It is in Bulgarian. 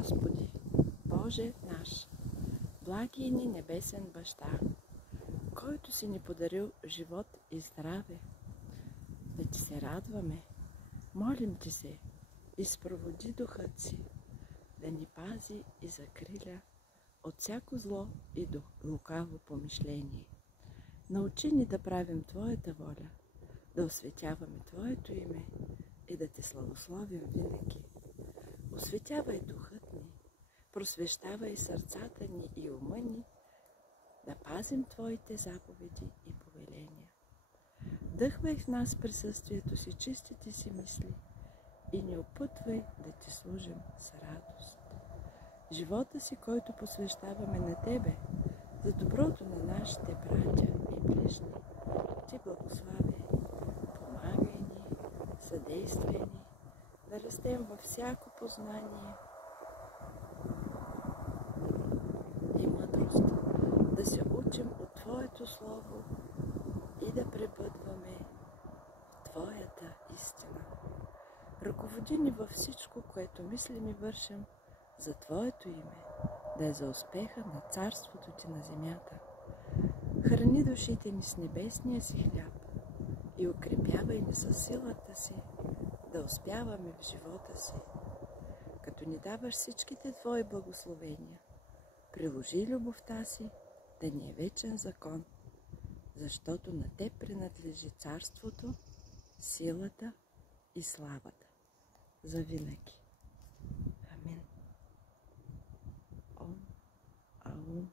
Господи, Боже наш, благи ни небесен Баща, който си ни подарил живот и здраве, да ти се радваме, молим ти се, изпроводи духът си, да ни пази и закриля от всяко зло и лукаво помишление. Научи ни да правим Твоята воля, да осветяваме Твоето име и да Те славословим винаги. Осветявай духът ни, просвещавай сърцата ни и ума ни, да пазим Твоите заповеди и повеления. Вдъхвай в нас присъствието си чистите си мисли и ни опътвай да Ти служим с радост. Живота си, който посвещаваме на Тебе, за доброто на нашите братя и ближни, Ти благославяй, помагай ни, съдействай ни, да растем във всяко познание и мъдрост, да се учим от Твоето Слово и да пребъдваме в Твоята истина. Ръководи ни във всичко, което мислим и вършим за Твоето име, да е за успеха на Царството Ти на земята. Храни душите ни с небесния си хляб и укрепявай ни със силата си, да успяваме в живота си. Като ни даваш всичките Твои благословения, приложи любовта си да ни е вечен закон, защото на Теб принадлежи царството, силата и славата завинаги. Амин. Ом, аум.